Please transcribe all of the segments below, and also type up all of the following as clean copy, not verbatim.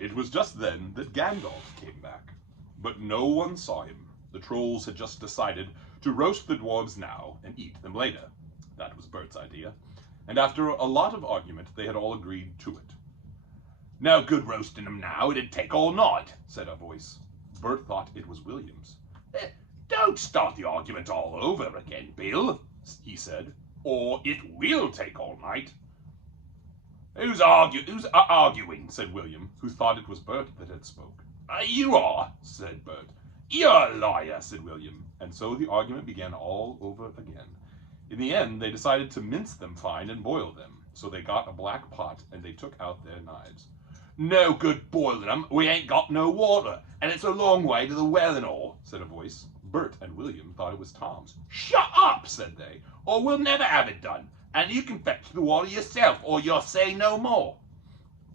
It was just then that Gandalf came back, but no one saw him. The trolls had just decided to roast the dwarves now and eat them later. That was Bert's idea, and after a lot of argument, they had all agreed to it. "No good roasting them now, it'd take all night," said a voice. Bert thought it was William's. "Don't start the argument all over again, Bill," he said, "or it will take all night." Who's arguing?" said William, who thought it was Bert that had spoke. "You are," said Bert. "You're a liar," said William, and so the argument began all over again. In the end, they decided to mince them fine and boil them, so they got a black pot and they took out their knives. "No good boiling them, we ain't got no water, and it's a long way to the well and all," said a voice. Bert and William thought it was Tom's. "Shut up," said they, "or we'll never have it done, and you can fetch the water yourself, or you'll say no more."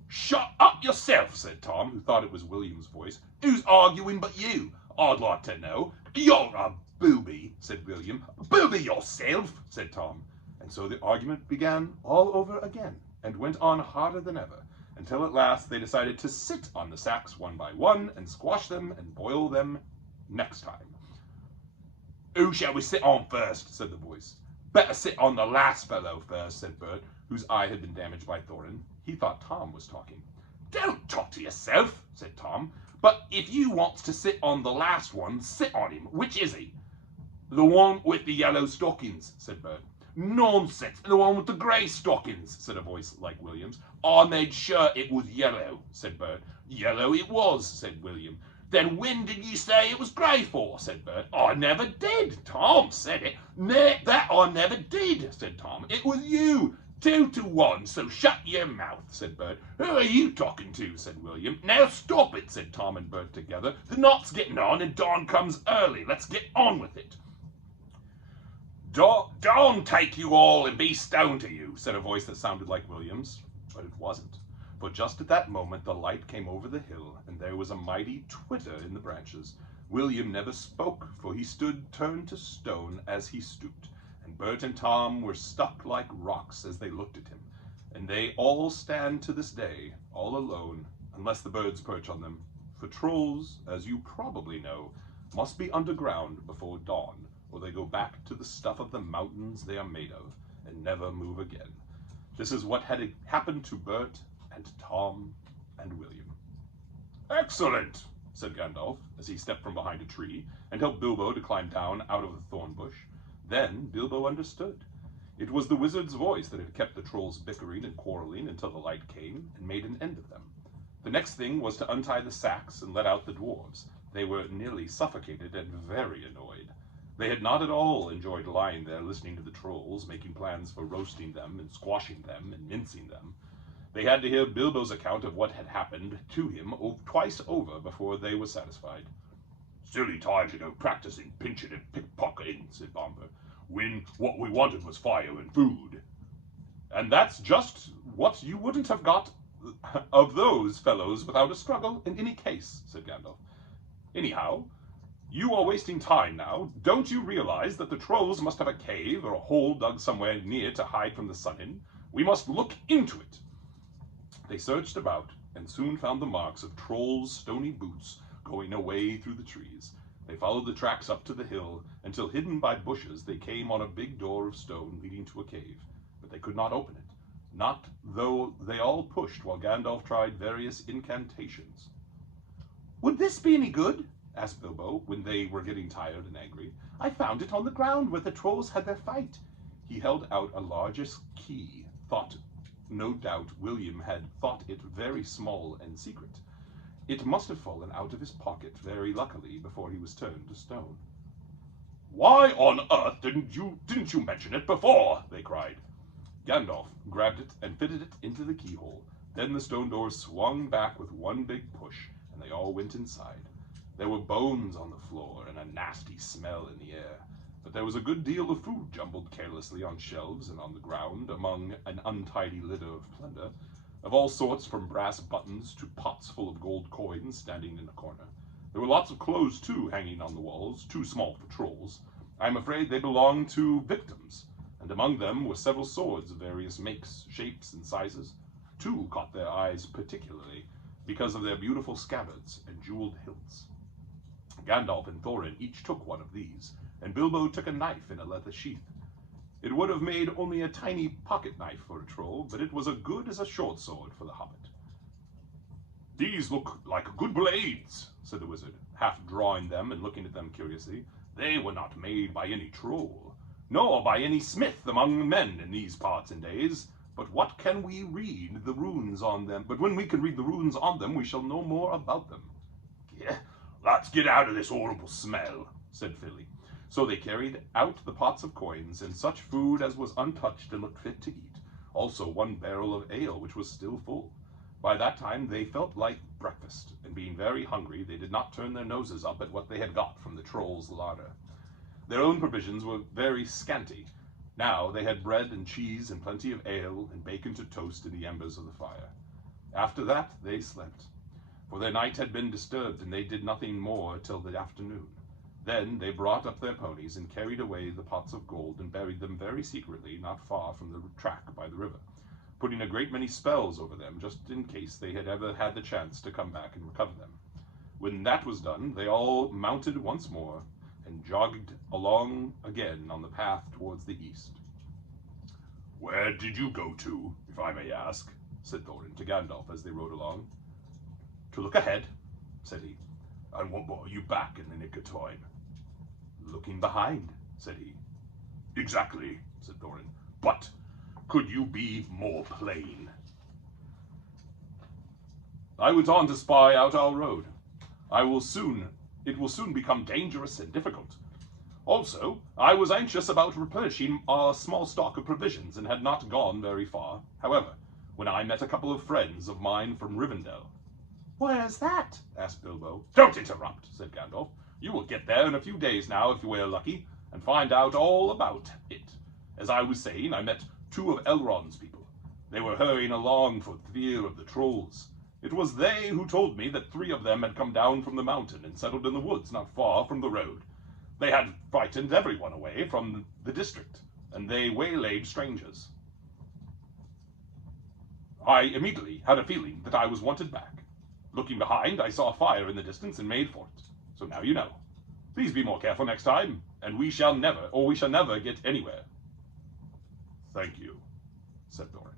"Shut up yourself," said Tom, who thought it was William's voice. "Who's arguing but you, I'd like to know?" "You're a booby," said William. "Booby yourself," said Tom. And so the argument began all over again, and went on harder than ever, until at last they decided to sit on the sacks one by one and squash them and boil them next time. "Who shall we sit on first?" said the voice. "Better sit on the last fellow first," said Bert, whose eye had been damaged by Thorin. He thought Tom was talking. "Don't talk to yourself," said Tom. "But if you wants to sit on the last one, sit on him. Which is he?" "The one with the yellow stockings," said Bert. "Nonsense, the one with the grey stockings," said a voice like William's. "I made sure it was yellow," said Bert. "Yellow it was," said William. "Then when did you say it was grey for?" said Bert. "I never did. Tom said it." "That I never did," said Tom. "It was you. 2-1, so shut your mouth," said Bert. "Who are you talking to?" said William. "Now stop it," said Tom and Bert together. "The night's getting on and dawn comes early. Let's get on with it." "Dawn take you all and be stoned to you," said a voice that sounded like William's, but it wasn't. For just at that moment the light came over the hill, and there was a mighty twitter in the branches. William never spoke, for he stood turned to stone as he stooped, and Bert and Tom were stuck like rocks as they looked at him. And they all stand to this day, all alone, unless the birds perch on them. For trolls, as you probably know, must be underground before dawn, or they go back to the stuff of the mountains they are made of, and never move again. This is what had happened to Bert and Tom and William. "Excellent," said Gandalf, as he stepped from behind a tree and helped Bilbo to climb down out of the thorn bush. Then Bilbo understood. It was the wizard's voice that had kept the trolls bickering and quarreling until the light came and made an end of them. The next thing was to untie the sacks and let out the dwarves. They were nearly suffocated and very annoyed. They had not at all enjoyed lying there listening to the trolls, making plans for roasting them and squashing them and mincing them. They had to hear Bilbo's account of what had happened to him twice over before they were satisfied. "Silly time to go practicing pinching and pickpocketing," said Bomber, "when what we wanted was fire and food." "And that's just what you wouldn't have got of those fellows without a struggle in any case," said Gandalf. "Anyhow, you are wasting time now. Don't you realize that the trolls must have a cave or a hole dug somewhere near to hide from the sun in? We must look into it." They searched about and soon found the marks of trolls' stony boots going away through the trees. They followed the tracks up to the hill until, hidden by bushes, they came on a big door of stone leading to a cave. But they could not open it, not though they all pushed while Gandalf tried various incantations. "Would this be any good?" asked Bilbo, when they were getting tired and angry. "I found it on the ground where the trolls had their fight." He held out a largest key, no doubt William had thought it very small and secret. It must have fallen out of his pocket very luckily before he was turned to stone. "Why on earth didn't you mention it before?" they cried. Gandalf grabbed it and fitted it into the keyhole. Then the stone door swung back with one big push, and they all went inside. There were bones on the floor and a nasty smell in the air, but there was a good deal of food jumbled carelessly on shelves and on the ground among an untidy litter of plunder, of all sorts from brass buttons to pots full of gold coins standing in a corner. There were lots of clothes, too, hanging on the walls, too small for trolls. I am afraid they belonged to victims, and among them were several swords of various makes, shapes, and sizes. Two caught their eyes particularly. because of their beautiful scabbards and jeweled hilts. Gandalf and Thorin each took one of these, and Bilbo took a knife in a leather sheath. It would have made only a tiny pocket knife for a troll, but it was as good as a short sword for the hobbit. "These look like good blades," said the wizard, half drawing them and looking at them curiously. "They were not made by any troll, nor by any smith among men in these parts and days. But what can we read the runes on them? But when we can read the runes on them, we shall know more about them." "Yeah, let's get out of this horrible smell," said Philly. So they carried out the pots of coins and such food as was untouched and looked fit to eat. Also one barrel of ale, which was still full. By that time they felt like breakfast, and being very hungry, they did not turn their noses up at what they had got from the troll's larder. Their own provisions were very scanty. Now they had bread and cheese and plenty of ale and bacon to toast in the embers of the fire. After that they slept, for their night had been disturbed, and they did nothing more till the afternoon. Then they brought up their ponies and carried away the pots of gold and buried them very secretly not far from the track by the river, putting a great many spells over them just in case they had ever had the chance to come back and recover them. When that was done, they all mounted once more and jogged along again on the path towards the east. "Where did you go to, if I may ask?" said Thorin to Gandalf as they rode along. "To look ahead," said he. "And what brought you back in the nick of time?" "Looking behind," said he. "Exactly," said Thorin. "But could you be more plain?" "I went on to spy out our road. It will soon become dangerous and difficult. Also, I was anxious about replenishing our small stock of provisions and had not gone very far, however, when I met a couple of friends of mine from Rivendell." "Where's that?" asked Bilbo. "Don't interrupt," said Gandalf. "You will get there in a few days now, if we're lucky, and find out all about it. As I was saying, I met two of Elrond's people. They were hurrying along for fear of the trolls. It was they who told me that 3 of them had come down from the mountain and settled in the woods not far from the road. They had frightened everyone away from the district, and they waylaid strangers. I immediately had a feeling that I was wanted back. Looking behind, I saw a fire in the distance and made for it. So now you know. Please be more careful next time, and we shall never get anywhere." "Thank you," said Thorin.